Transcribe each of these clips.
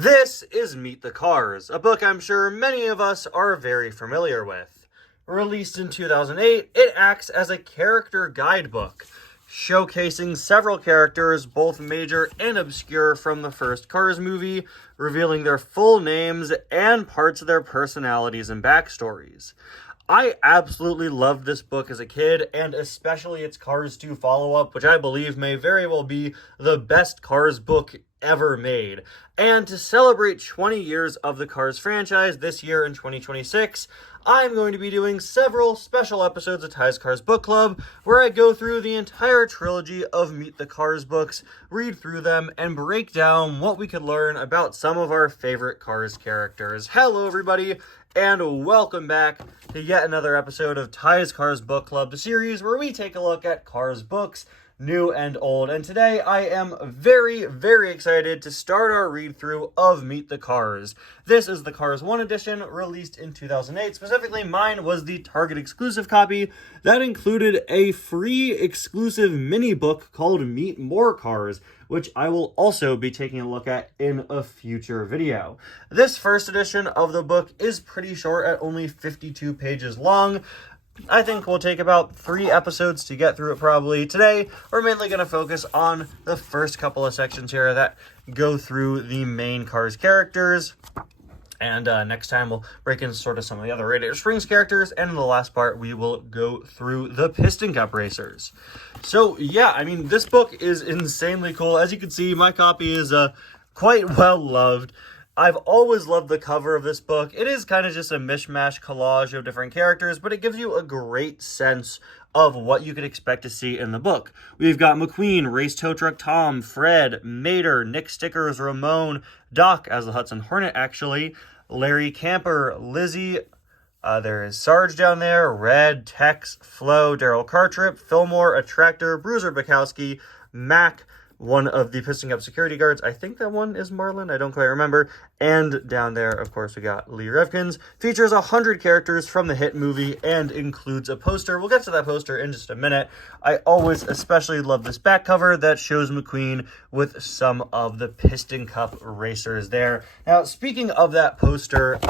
This is Meet the Cars, a book I'm sure many of us are very familiar with. Released in 2008, it acts as a character guidebook, showcasing several characters, both major and obscure, from the first Cars movie, revealing their full names and parts of their personalities and backstories. I absolutely loved this book as a kid, and especially its Cars 2 follow-up, which I believe may very well be the best Cars book ever made. And to celebrate 20 years of the Cars franchise this year in 2026, I'm going to be doing several special episodes of Ty's Cars Book Club, where I go through the entire trilogy of Meet the Cars books, read through them, and break down what we could learn about some of our favorite Cars characters. Hello, everybody, and welcome back to yet another episode of Ty's Cars Book Club, the series where we take a look at Cars books, new and old. And today I am very, very excited to start our read-through of Meet the Cars. This is the Cars 1 edition, released in 2008. Specifically, mine was the Target exclusive copy that included a free exclusive mini book called Meet More Cars, which I will also be taking a look at in a future video. This first edition of the book is pretty short at only 52 pages long. I think we'll take about 3 episodes to get through it probably. Today, we're mainly going to focus on the first couple of sections here that go through the main Cars characters. And next time, we'll break into sort of some of the other Radiator Springs characters. And in the last part, we will go through the Piston Cup racers. So, yeah, I mean, this book is insanely cool. As you can see, my copy is quite well loved. I've always loved the cover of this book. It is kind of just a mishmash collage of different characters, but it gives you a great sense of what you could expect to see in the book. We've got McQueen, Race Tow Truck Tom, Fred, Mater, Nick Stickers, Ramon, Doc as the Hudson Hornet actually, Larry Camper, Lizzie, there is Sarge down there, Red, Tex, Flo, Daryl Cartrip, Fillmore, Attractor, Bruiser Bukowski, Mac, one of the Piston Cup security guards. I think that one is Marlin. I don't quite remember. And down there, of course, we got Lee Revkins. Features 100 characters from the hit movie and includes a poster. We'll get to that poster in just a minute. I always especially love this back cover that shows McQueen with some of the Piston Cup racers there. Now, speaking of that poster,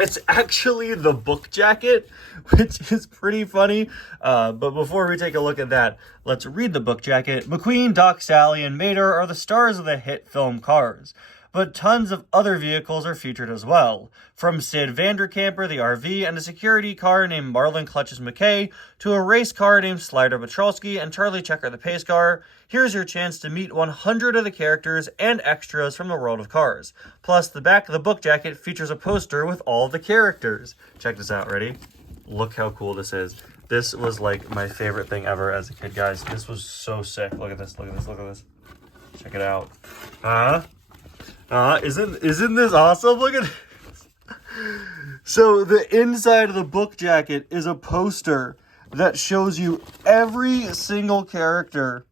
it's actually the book jacket, which is pretty funny. But before we take a look at that, let's read the book jacket. McQueen, Doc, Sally, and Mater are the stars of the hit film Cars, but tons of other vehicles are featured as well. From Sid Vanderkamper, the RV, and a security car named Marlin Clutches McKay, to a race car named Slider Petrolsky and Charlie Checker the pace car, here's your chance to meet 100 of the characters and extras from the world of Cars. Plus, the back of the book jacket features a poster with all the characters. Check this out, ready? Look how cool this is. This was like my favorite thing ever as a kid, guys. This was so sick. Look at this, look at this, look at this. Check it out. Isn't this awesome? Look at this. So the inside of the book jacket is a poster that shows you every single character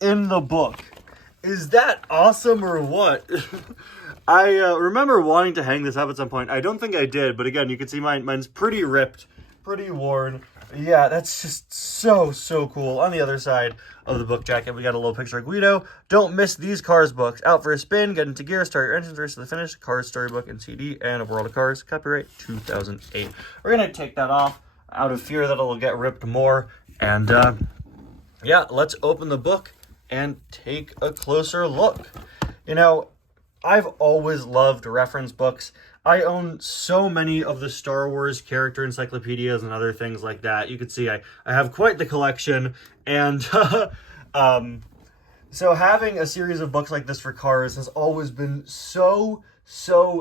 in the book. Is that awesome or what? I remember wanting to hang this up at some point. I don't think I did, but again, you can see mine's pretty ripped, pretty worn. Yeah, that's just so cool. On the other side of the book jacket, we got a little picture of Guido. Don't miss these Cars books. Out for a spin, get into gear, start your engines, race to the finish, Cars storybook and CD, and A World of Cars. Copyright 2008. We're going to take that off out of fear that it'll get ripped more. And yeah, let's open the book and take a closer look. You know, I've always loved reference books. I own so many of the Star Wars character encyclopedias and other things like that. You can see I have quite the collection. And so having a series of books like this for Cars has always been so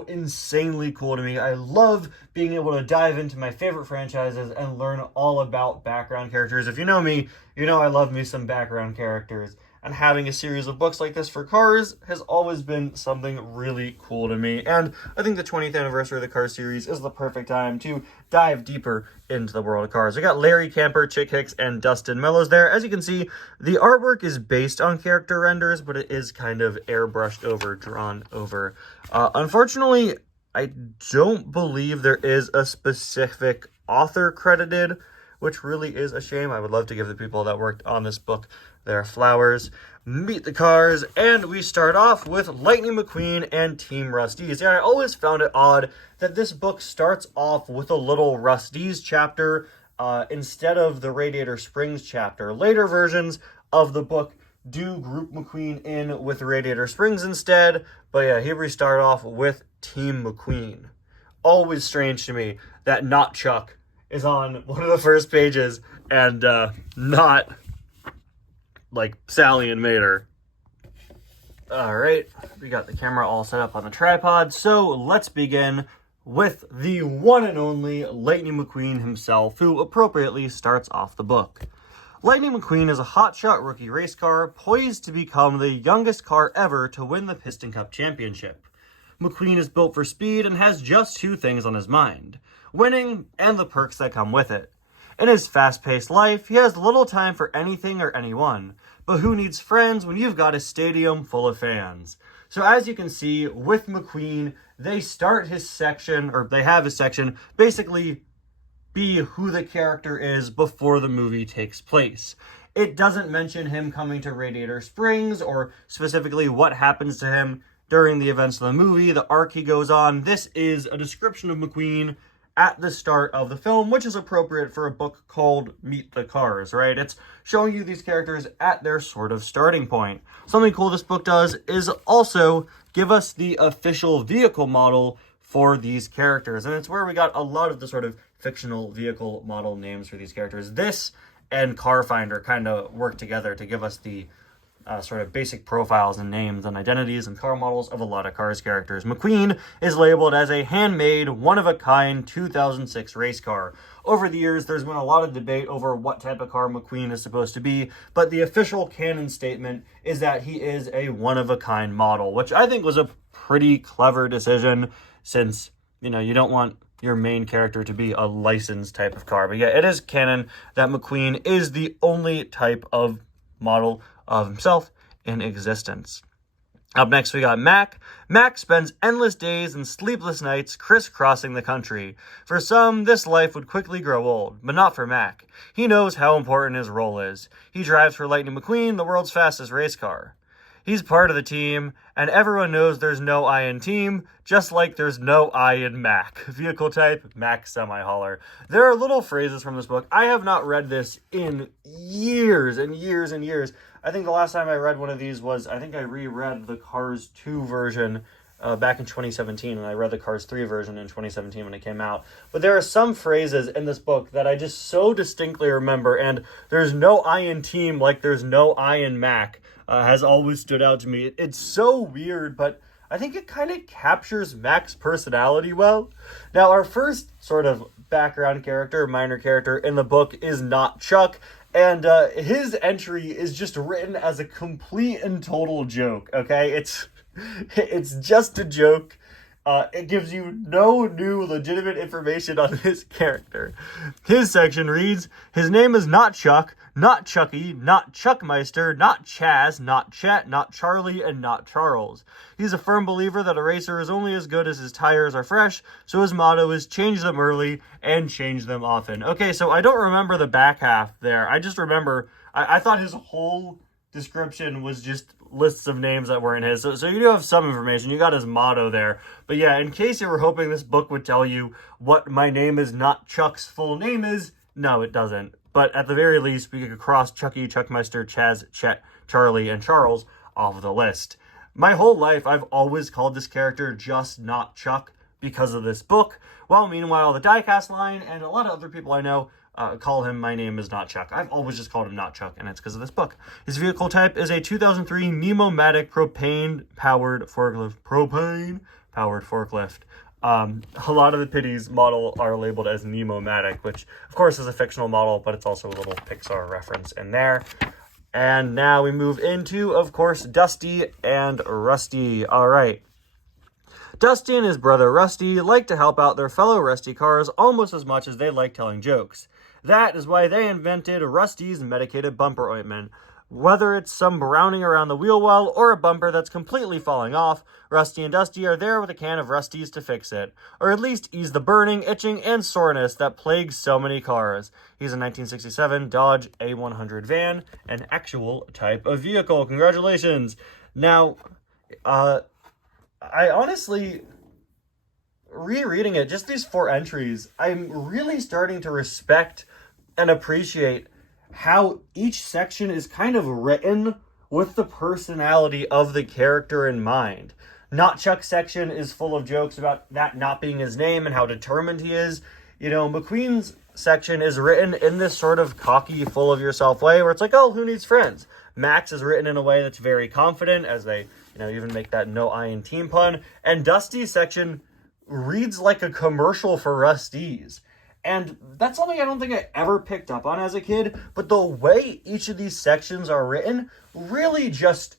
insanely cool to me. I love being able to dive into my favorite franchises and learn all about background characters. If you know me, you know I love me some background characters. And having a series of books like this for Cars has always been something really cool to me. And I think the 20th anniversary of the Cars series is the perfect time to dive deeper into the world of Cars. We got Larry Camper, Chick Hicks, and Dustin Mellows there. As you can see, the artwork is based on character renders, but it is kind of airbrushed over, drawn over. Unfortunately, I don't believe there is a specific author credited which really is a shame. I would love to give the people that worked on this book their flowers. Meet the Cars, and we start off with Lightning McQueen and Team Rusty's. Yeah, I always found it odd that this book starts off with a little Rusty's chapter instead of the Radiator Springs chapter. Later versions of the book do group McQueen in with Radiator Springs instead, but yeah, here we start off with Team McQueen. Always strange to me that not Chuck is on one of the first pages and not like Sally and Mater. Alright, we got the camera all set up on the tripod, so let's begin with the one and only Lightning McQueen himself, who appropriately starts off the book. Lightning McQueen is a hotshot rookie race car poised to become the youngest car ever to win the Piston Cup Championship. McQueen is built for speed and has just two things on his mind: winning and the perks that come with it. In his fast-paced life, he has little time for anything or anyone, but who needs friends when you've got a stadium full of fans? So as you can see, with McQueen, they start his section, or they have his section, basically be who the character is before the movie takes place. It doesn't mention him coming to Radiator Springs, or specifically what happens to him during the events of the movie, the arc he goes on. This is a description of McQueen at the start of the film, which is appropriate for a book called Meet the Cars, right? It's showing you these characters at their sort of starting point. Something cool this book does is also give us the official vehicle model for these characters, and it's where we got a lot of the sort of fictional vehicle model names for these characters. This and Car Finder kind of work together to give us the sort of basic profiles and names and identities and car models of a lot of Cars characters. McQueen is labeled as a handmade, one-of-a-kind 2006 race car. Over the years, there's been a lot of debate over what type of car McQueen is supposed to be, but the official canon statement is that he is a one-of-a-kind model, which I think was a pretty clever decision, since, you know, you don't want your main character to be a licensed type of car. But yeah, it is canon that McQueen is the only type of model of himself in existence. Up next, we got Mac. Mac spends endless days and sleepless nights crisscrossing the country. For some, this life would quickly grow old, but not for Mac. He knows how important his role is. He drives for Lightning McQueen, the world's fastest race car. He's part of the team, and everyone knows there's no I in team, just like there's no I in Mac. Vehicle type, Mac semi-hauler. There are little phrases from this book. I have not read this in years and years and years. I think the last time I read one of these was, I think I reread the Cars 2 version back in 2017, and I read the Cars 3 version in 2017 when it came out. But there are some phrases in this book that I just so distinctly remember, and there's no I in team like there's no I in Mac. Has always stood out to me. It's so weird, but I think it kind of captures Mac's personality well. Now, our first sort of background character, minor character in the book is not Chuck, and his entry is just written as a complete and total joke, okay? It's just a joke. It gives you no new legitimate information on this character. His section reads, his name is not Chuck, not Chucky, not Chuckmeister, not Chaz, not Chet, not Charlie, and not Charles. He's a firm believer that a racer is only as good as his tires are fresh, so his motto is change them early and change them often. Okay, so I don't remember the back half there. I just remember, I thought his whole description was just lists of names that were in his. So you do have some information. You got his motto there. But yeah, in case you were hoping this book would tell you what my name is not Chuck's full name is, no, it doesn't. But at the very least, we could cross Chucky, Chuckmeister, Chaz, Chet, Charlie, and Charles off of the list. My whole life, I've always called this character just not Chuck because of this book. While meanwhile, the Diecast line and a lot of other people I know call him My Name Is Not Chuck. I've always just called him Not Chuck, and it's because of this book. His vehicle type is a 2003 Nemo-Matic propane-powered forklift. A lot of the Pitties model are labeled as Nemo-Matic, which of course is a fictional model, but it's also a little Pixar reference in there. And now we move into, of course, Dusty and Rusty. All right. Dusty and his brother Rusty like to help out their fellow Rusty cars almost as much as they like telling jokes. That is why they invented Rusty's medicated bumper ointment. Whether it's some browning around the wheel well or a bumper that's completely falling off, Rusty and Dusty are there with a can of Rusty's to fix it, or at least ease the burning, itching, and soreness that plagues so many cars. He's a 1967 Dodge A100 van, an actual type of vehicle. Congratulations! Now, I honestly, rereading it, just these 4 entries, I'm really starting to respect and appreciate how each section is kind of written with the personality of the character in mind. Not Chuck's section is full of jokes about that not being his name and how determined he is. You know, McQueen's section is written in this sort of cocky, full of yourself way where it's like, oh, who needs friends? Max is written in a way that's very confident, as they, even make that no I in team pun. And Dusty's section reads like a commercial for Rusty's. And that's something I don't think I ever picked up on as a kid, but the way each of these sections are written really just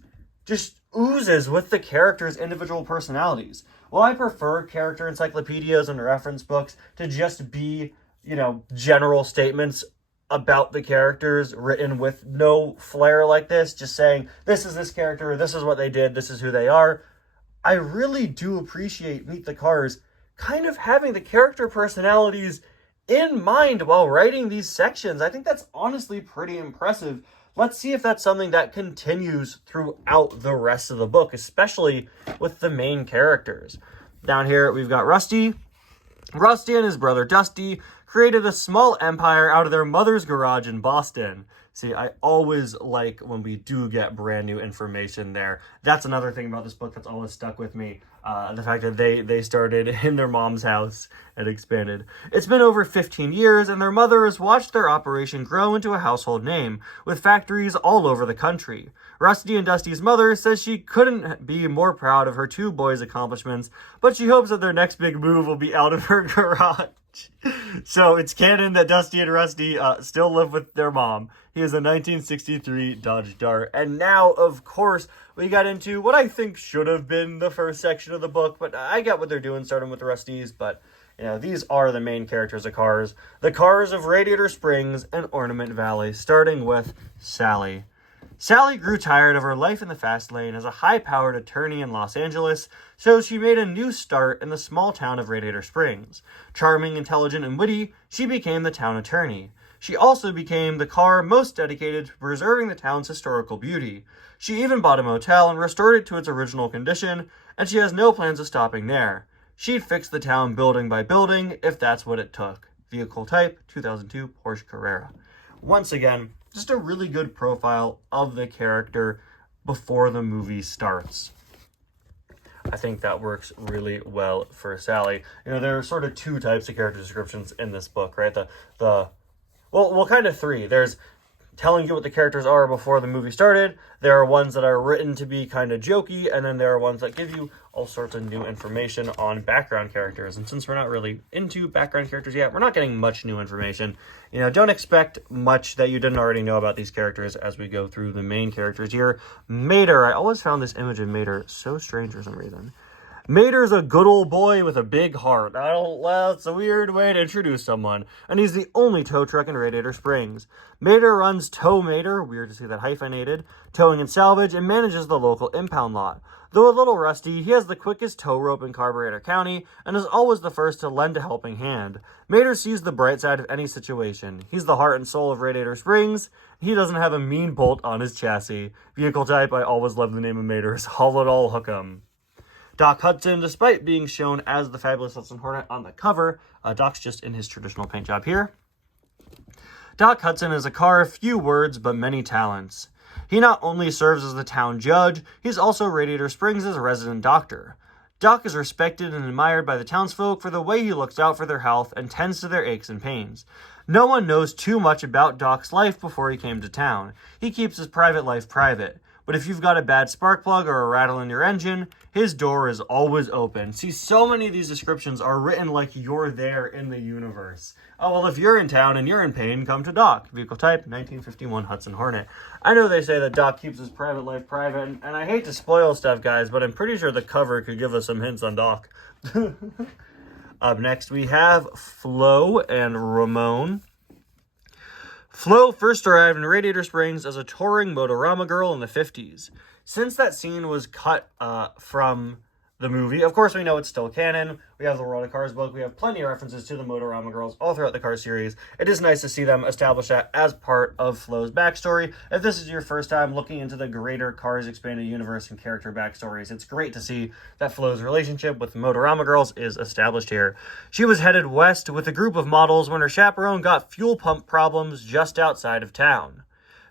oozes with the characters' individual personalities. While I prefer character encyclopedias and reference books to just be, general statements about the characters written with no flair like this, just saying, this is this character, this is what they did, this is who they are, I really do appreciate Meet the Cars kind of having the character personalities in mind while writing these sections. I think that's honestly pretty impressive. Let's see if that's something that continues throughout the rest of the book, especially with the main characters. Down here, we've got Rusty. Rusty and his brother Dusty created a small empire out of their mother's garage in Boston. See, I always like when we do get brand new information there. That's another thing about this book that's always stuck with me. The fact that they started in their mom's house and expanded. It's been over 15 years, and their mother has watched their operation grow into a household name, with factories all over the country. Rusty and Dusty's mother says she couldn't be more proud of her 2 boys' accomplishments, but she hopes that their next big move will be out of her garage. So it's canon that Dusty and Rusty still live with their mom. He is a 1963 Dodge Dart. And now, of course, we got into what I think should have been the first section of the book, but I get what they're doing starting with the Rusties, but these are the main characters of Cars. The Cars of Radiator Springs and Ornament Valley, starting with Sally. Sally grew tired of her life in the fast lane as a high-powered attorney in Los Angeles, so she made a new start in the small town of Radiator Springs. Charming, intelligent, and witty, she became the town attorney. She also became the car most dedicated to preserving the town's historical beauty. She even bought a motel and restored it to its original condition, and she has no plans of stopping there. She'd fix the town building by building if that's what it took. Vehicle type, 2002 Porsche Carrera. Once again, just a really good profile of the character before the movie starts. I think that works really well for Sally. There are sort of 2 types of character descriptions in this book, right? Well, kind of 3. There's telling you what the characters are before the movie started. There are ones that are written to be kind of jokey, and then there are ones that give you all sorts of new information on background characters. And since we're not really into background characters yet, we're not getting much new information. Don't expect much that you didn't already know about these characters as we go through the main characters here. Mater, I always found this image of Mater so strange for some reason. Mater's a good old boy with a big heart. Well, it's a weird way to introduce someone. And he's the only tow truck in Radiator Springs. Mater runs Tow Mater, weird to see that hyphenated, towing and salvage, and manages the local impound lot. Though a little rusty, he has the quickest tow rope in Carburetor County, and is always the first to lend a helping hand. Mater sees the bright side of any situation. He's the heart and soul of Radiator Springs. He doesn't have a mean bolt on his chassis. Vehicle type, I always love the name of Mater, is Haul-It-All Hook'em. Doc Hudson, despite being shown as the Fabulous Hudson Hornet on the cover, Doc's just in his traditional paint job here. Doc Hudson is a car of few words but many talents. He not only serves as the town judge, he's also Radiator Springs' resident doctor. Doc is respected and admired by the townsfolk for the way he looks out for their health and tends to their aches and pains. No one knows too much about Doc's life before he came to town. He keeps his private life private. But if you've got a bad spark plug or a rattle in your engine, his door is always open. See, so many of these descriptions are written like you're there in the universe. Oh, well, if you're in town and you're in pain, come to Doc. Vehicle type, 1951 Hudson Hornet. I know they say that Doc keeps his private life private, and I hate to spoil stuff, guys, but I'm pretty sure the cover could give us some hints on Doc. Up next, we have Flo and Ramon. Flo first arrived in Radiator Springs as a touring Motorama girl in the 50s. Since that scene was cut from the movie, of course we know it's still canon. We have the World of Cars book. We have plenty of references to the Motorama girls all throughout the Cars series. It is nice to see them establish that as part of Flo's backstory. If this is your first time looking into the greater Cars expanded universe and character backstories, it's great to see that Flo's relationship with the Motorama girls is established here. She was headed west with a group of models when her chaperone got fuel pump problems just outside of town.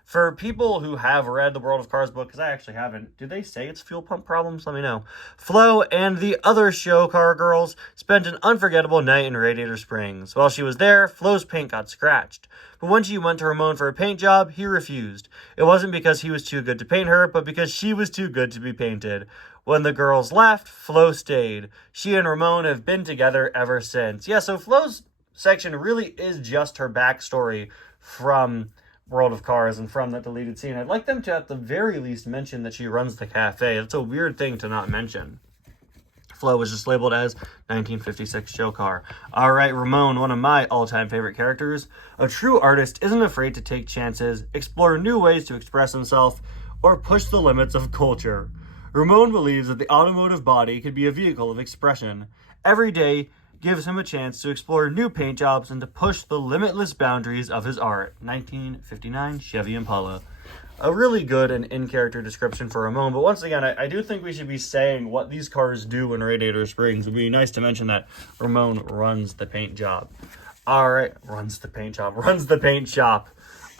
For people who have read the World of Cars book, because I actually haven't, do they say it's fuel pump problems? Let me know. Flo and the other show car girls spent an unforgettable night in Radiator Springs. While she was there, Flo's paint got scratched. But when she went to Ramon for a paint job, he refused. It wasn't because he was too good to paint her, but because she was too good to be painted. When the girls left, Flo stayed. She and Ramon have been together ever since. Yeah, so Flo's section really is just her backstory from World of Cars and from that deleted scene. I'd like them to at the very least mention that she runs the cafe. That's a weird thing to not mention. Flo was just labeled as 1956 show car. All right, Ramon, one of my all-time favorite characters. A true artist isn't afraid to take chances, explore new ways to express himself, or push the limits of culture. Ramon believes that the automotive body could be a vehicle of expression. Every day gives him a chance to explore new paint jobs and to push the limitless boundaries of his art. 1959 Chevy Impala. A really good and in-character description for Ramon, but once again, I do think we should be saying what these cars do in Radiator Springs. It would be nice to mention that Ramon runs the paint job. All right, runs the paint shop.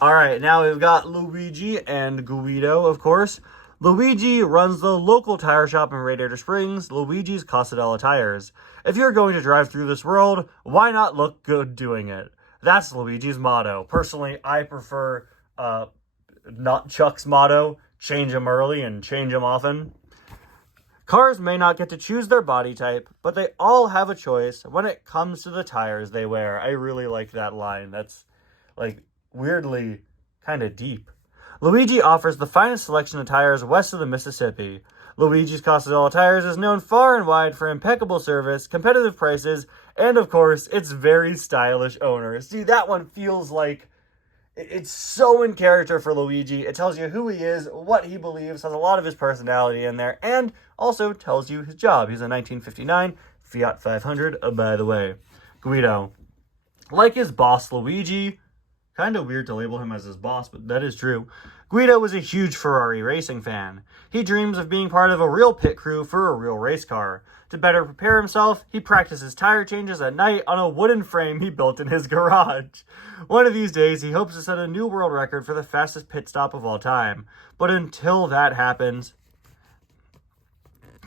All right, now we've got Luigi and Guido, of course. Luigi runs the local tire shop in Radiator Springs, Luigi's Casadella Tires. If you're going to drive through this world, why not look good doing it? That's Luigi's motto. Personally, I prefer not Chuck's motto, change them early and change them often. Cars may not get to choose their body type, but they all have a choice when it comes to the tires they wear. I really like that line. That's, like, weirdly kind of deep. Luigi offers the finest selection of tires west of the Mississippi. Luigi's Casadella Tires is known far and wide for impeccable service, competitive prices, and of course, its very stylish owner. See, that one feels like it's so in character for Luigi. It tells you who he is, what he believes, has a lot of his personality in there, and also tells you his job. He's a 1959 Fiat 500, by the way. Guido. Like his boss, Luigi, kind of weird to label him as his boss, but that is true. Guido was a huge Ferrari racing fan. He dreams of being part of a real pit crew for a real race car. To better prepare himself, he practices tire changes at night on a wooden frame he built in his garage. One of these days, he hopes to set a new world record for the fastest pit stop of all time. But until that happens,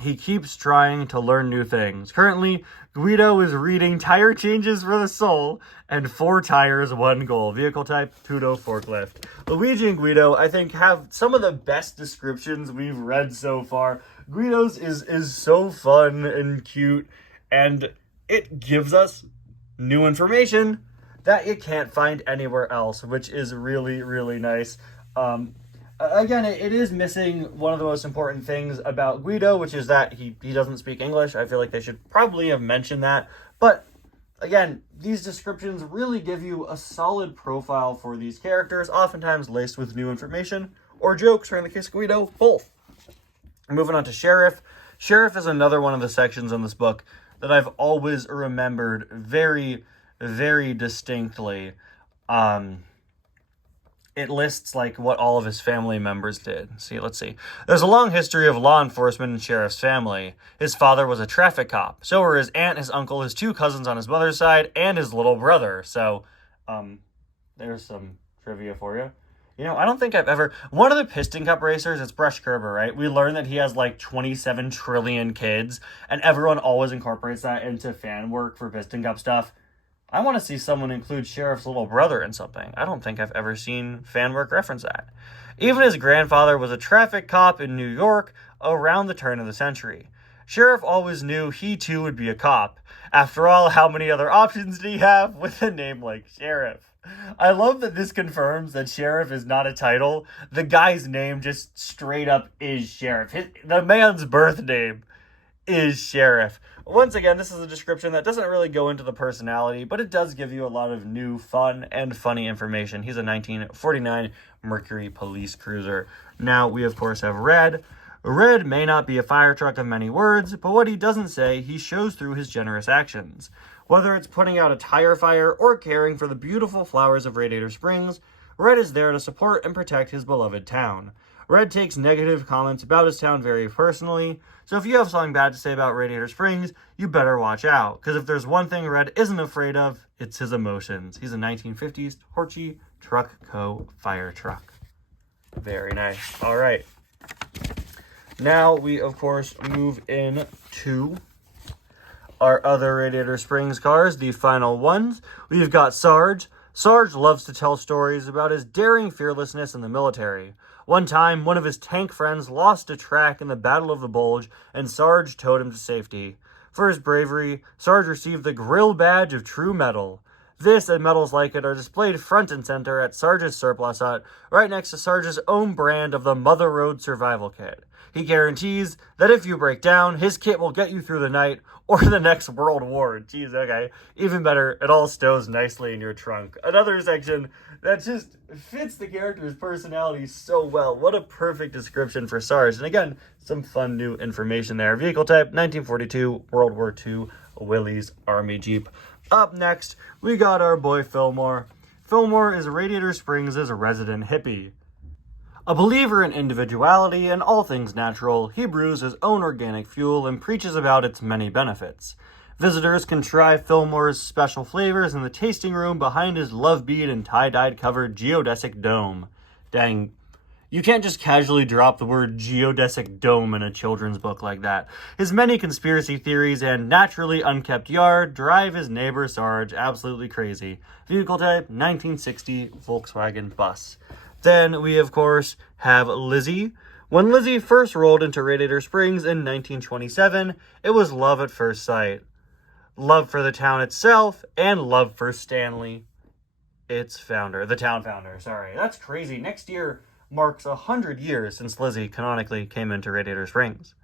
he keeps trying to learn new things. Currently, Guido is reading Tire Changes for the Soul and 4 tires, 1 goal. Vehicle type, Tudo forklift. Luigi and Guido, I think, have some of the best descriptions we've read so far. Guido's is so fun and cute, and it gives us new information that you can't find anywhere else, which is really, really nice. Again, it is missing one of the most important things about Guido, which is that he doesn't speak English. I feel like they should probably have mentioned that. But again, these descriptions really give you a solid profile for these characters, oftentimes laced with new information or jokes, or in the case of Guido, both. Moving on to Sheriff. Sheriff is another one of the sections in this book that I've always remembered very, very distinctly. It lists, like, what all of his family members did. Let's see. There's a long history of law enforcement in Sheriff's family. His father was a traffic cop. So were his aunt, his uncle, his 2 cousins on his mother's side, and his little brother. So, there's some trivia for you. You know, I don't think I've ever... One of the Piston Cup racers, it's Brush Kerber, right? We learned that he has, like, 27 trillion kids, and everyone always incorporates that into fan work for Piston Cup stuff. I want to see someone include Sheriff's little brother in something. I don't think I've ever seen fan work reference that. Even his grandfather was a traffic cop in New York around the turn of the century. Sheriff always knew he too would be a cop. After all, how many other options did he have with a name like Sheriff? I love that this confirms that Sheriff is not a title. The guy's name just straight up is Sheriff. The man's birth name is Sheriff. Once again, this is a description that doesn't really go into the personality, but it does give you a lot of new, fun, and funny information. He's a 1949 Mercury police cruiser. Now, we of course have Red. Red may not be a fire truck of many words, but what he doesn't say, he shows through his generous actions. Whether it's putting out a tire fire or caring for the beautiful flowers of Radiator Springs, Red is there to support and protect his beloved town. Red takes negative comments about his town very personally, so if you have something bad to say about Radiator Springs, you better watch out, because if there's one thing Red isn't afraid of, it's his emotions. He's a 1950s Horchey Truck Co. fire truck. Very nice. All right. Now we, of course, move in to our other Radiator Springs cars, the final ones. We've got Sarge. Sarge loves to tell stories about his daring fearlessness in the military. One time, one of his tank friends lost a track in the Battle of the Bulge, and Sarge towed him to safety. For his bravery, Sarge received the Grill Badge of True Metal. This and medals like it are displayed front and center at Sarge's surplus hut, right next to Sarge's own brand of the Mother Road Survival Kit. He guarantees that if you break down, his kit will get you through the night or the next World War. Jeez, okay. Even better, it all stows nicely in your trunk. Another section that just fits the character's personality so well. What a perfect description for Sarge. And again, some fun new information there. Vehicle type, 1942, World War II, Willys Army Jeep. Up next, we got our boy Fillmore. Fillmore is Radiator Springs' resident hippie. A believer in individuality and all things natural, he brews his own organic fuel and preaches about its many benefits. Visitors can try Fillmore's special flavors in the tasting room behind his love bead and tie-dyed covered geodesic dome. Dang, you can't just casually drop the word geodesic dome in a children's book like that. His many conspiracy theories and naturally unkept yard drive his neighbor Sarge absolutely crazy. Vehicle type, 1960 Volkswagen bus. Then we, of course, have Lizzie. When Lizzie first rolled into Radiator Springs in 1927, it was love at first sight. Love for the town itself, and love for Stanley, its founder. The town founder, sorry. That's crazy. Next year marks 100 years since Lizzie canonically came into Radiator Springs.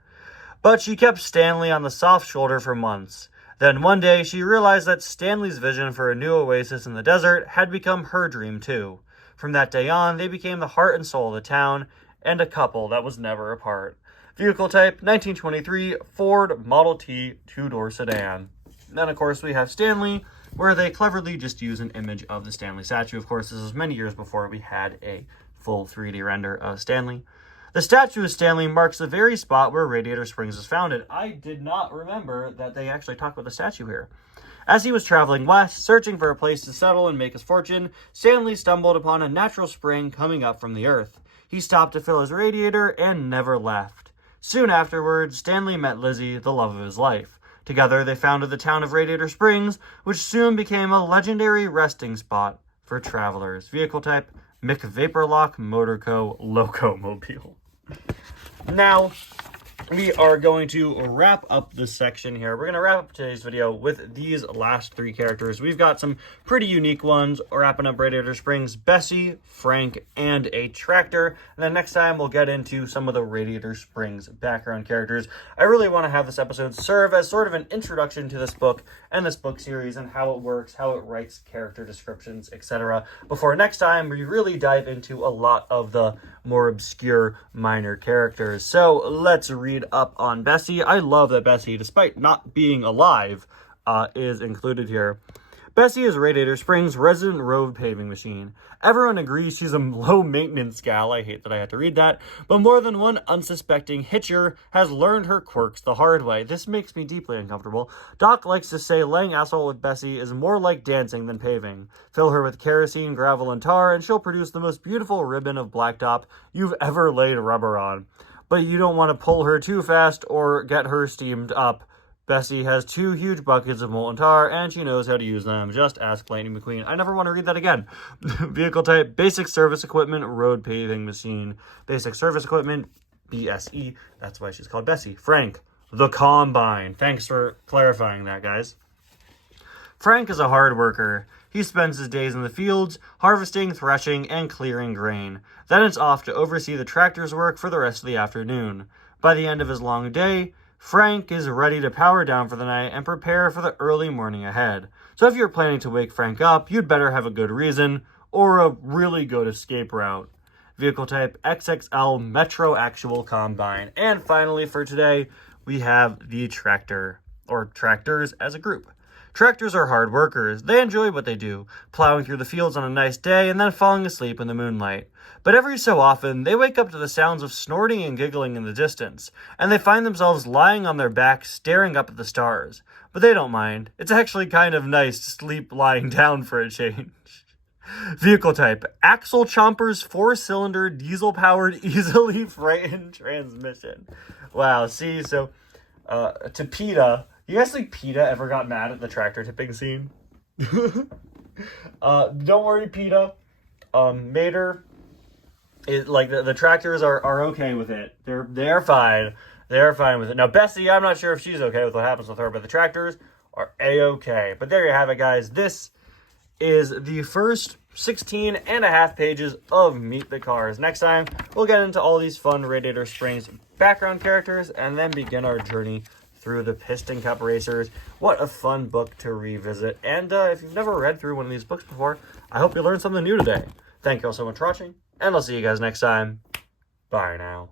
But she kept Stanley on the soft shoulder for months. Then one day, she realized that Stanley's vision for a new oasis in the desert had become her dream too. From that day on, they became the heart and soul of the town, and a couple that was never apart. Vehicle type, 1923 Ford Model T two-door sedan. Then, of course, we have Stanley, where they cleverly just use an image of the Stanley statue. Of course, this is many years before we had a full 3D render of Stanley. The statue of Stanley marks the very spot where Radiator Springs was founded. I did not remember that they actually talked about the statue here. As he was traveling west, searching for a place to settle and make his fortune, Stanley stumbled upon a natural spring coming up from the earth. He stopped to fill his radiator and never left. Soon afterwards, Stanley met Lizzie, the love of his life. Together, they founded the town of Radiator Springs, which soon became a legendary resting spot for travelers. Vehicle type, McVaporlock Motor Co. Locomobile. Now, we are going to wrap up this section here. We're going to wrap up today's video with these last three characters. We've got some pretty unique ones wrapping up Radiator Springs: Bessie, Frank, and a tractor. And then next time we'll get into some of the Radiator Springs background characters. I really want to have this episode serve as sort of an introduction to this book and this book series and how it works, how it writes character descriptions, etc. before next time we really dive into a lot of the more obscure minor characters. So let's read up on Bessie. I love that Bessie, despite not being alive, is included here. Bessie is Radiator Springs' resident road paving machine. Everyone agrees she's a low-maintenance gal. I hate that I had to read that. But more than one unsuspecting hitcher has learned her quirks the hard way. This makes me deeply uncomfortable. Doc likes to say laying asphalt with Bessie is more like dancing than paving. Fill her with kerosene, gravel, and tar, and she'll produce the most beautiful ribbon of blacktop you've ever laid rubber on. But you don't want to pull her too fast or get her steamed up. Bessie has 2 huge buckets of molten tar, and she knows how to use them. Just ask Lightning McQueen. I never want to read that again. Vehicle type, basic service equipment, road paving machine. Basic service equipment, BSE. That's why she's called Bessie. Frank, the Combine. Thanks for clarifying that, guys. Frank is a hard worker. He spends his days in the fields, harvesting, threshing, and clearing grain. Then it's off to oversee the tractor's work for the rest of the afternoon. By the end of his long day, Frank is ready to power down for the night and prepare for the early morning ahead. So if you're planning to wake Frank up, you'd better have a good reason or a really good escape route. Vehicle type XXL Metro Actual Combine. And finally for today, we have the tractor, or tractors as a group. Tractors are hard workers. They enjoy what they do, plowing through the fields on a nice day and then falling asleep in the moonlight. But every so often, they wake up to the sounds of snorting and giggling in the distance, and they find themselves lying on their backs staring up at the stars. But they don't mind. It's actually kind of nice to sleep lying down for a change. Vehicle type, Axle Chompers 4-cylinder diesel-powered easily freightened transmission. Wow, see, so to PETA, you guys think PETA ever got mad at the tractor tipping scene? Don't worry, PETA. Mater, the tractors are okay with it. They're fine. They're fine with it. Now, Bessie, I'm not sure if she's okay with what happens with her, but the tractors are A-okay. But there you have it, guys. This is the first 16 and a half pages of Meet the Cars. Next time, we'll get into all these fun Radiator Springs background characters and then begin our journey through the Piston Cup Racers. What a fun book to revisit. And if you've never read through one of these books before, I hope you learned something new today. Thank you all so much for watching, and I'll see you guys next time. Bye now.